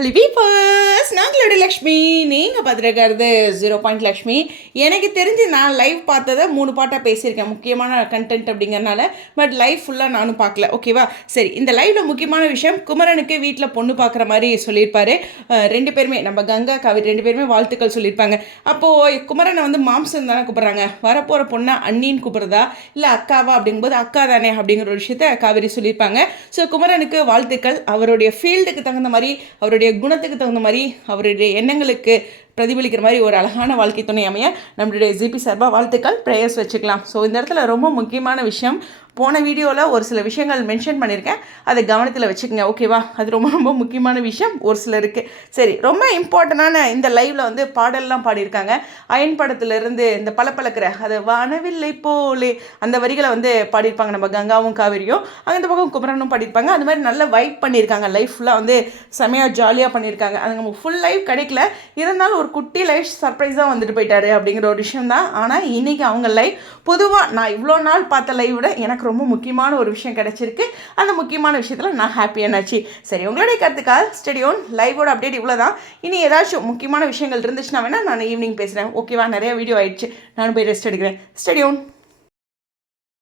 Hello people! வீப்பர்ஸ் நாங்களோட Lakshmi நீங்கள் பார்த்துருக்கிறது zero point Lakshmi. எனக்கு தெரிஞ்சு நான் லைவ் பார்த்ததை மூணு பாட்டாக பேசியிருக்கேன் முக்கியமான கண்டென்ட் அப்படிங்கறனால. பட் லைவ் ஃபுல்லாக நானும் பார்க்கல ஓகேவா சரி இந்த லைவில் முக்கியமான விஷயம் குமரனுக்கு வீட்டில் பொண்ணு பார்க்குற மாதிரி சொல்லியிருப்பாரு. ரெண்டு பேருமே நம்ம கங்கா கவி ரெண்டு பேருமே வாழ்த்துக்கள் சொல்லியிருப்பாங்க. அப்போது குமரனை வந்து மாம்சம் தானே கூப்பிட்றாங்க. வரப்போகிற பொண்ணை அண்ணின்னு கூப்பிட்றதா? இல்லை அக்காவா? அப்படிங்கும்போது அக்கா தானே அப்படிங்கிற ஒரு விஷயத்த காவிரி சொல்லியிருப்பாங்க. ஸோ குமரனுக்கு வாழ்த்துக்கள். அவருடைய ஃபீல்டுக்கு தகுந்த மாதிரி அவருடைய குணத்துக்கு தகுந்த மாதிரி அவருடைய எண்ணங்களுக்கு பிரதிபலிக்கிற மாதிரி ஒரு அழகான வாழ்க்கை துணை அமைய நம்மளுடைய ஜிபி சார்பாக வாழ்த்துக்கள் ப்ரேயர்ஸ் வச்சுக்கலாம். ஸோ இந்த இடத்துல ரொம்ப முக்கியமான விஷயம் போன வீடியோவில் ஒரு சில விஷயங்கள் மென்ஷன் பண்ணியிருக்கேன் அதை கவனத்தில் வச்சுக்கோங்க ஓகேவா அது ரொம்ப ரொம்ப முக்கியமான விஷயம் ஒரு சிலருக்கு சரி ரொம்ப இம்பார்ட்டண்டான இந்த லைவில் வந்து பாடல்லாம் பாடியிருக்காங்க. அயன் படத்துலேருந்து இந்த பளபளக்கிற அது வானவில்லை போலே அந்த வரிகளை வந்து பாடியிருப்பாங்க. நம்ம கங்காவும் காவிரியும் அங்கே இந்த பக்கம் குமரனும் பாடியிருப்பாங்க. அது மாதிரி நல்ல வைப் பண்ணியிருக்காங்க. லைஃப் ஃபுல்லாக வந்து செமையாக ஜாலியாக பண்ணியிருக்காங்க. அது நமக்கு ஃபுல் லைஃப் கிடைக்கல. இருந்தாலும் ஒரு குட்டி லைஃப் சர்ப்ரைஸாக வந்துட்டு போயிட்டாரு அப்படிங்கிற ஒரு விஷயம் தான் ஆனால் இன்றைக்கி அவங்க லைவ் பொதுவாக நான் இவ்வளோ நாள் பார்த்த லைவ் விட எனக்கு ரொம்ப முக்கியமான ஒரு விஷயம் கிடைச்சிருக்கு. அந்த முக்கியமான விஷயத்தில் நான் ஹாப்பியானாச்சு சரி உங்களுடைய கருத்துக்கால் ஸ்டடியோன் லைவோட அப்டேட் இவ்வளோ தான் இனி ஏதாச்சும் முக்கியமான விஷயங்கள் இருந்துச்சுன்னா வேணால் நான் ஈவினிங் பேசுகிறேன் ஓகேவா நிறைய வீடியோ ஆயிடுச்சு. நான் போய் ரெஸ்ட் எடுக்கிறேன். ஸ்டடியோன்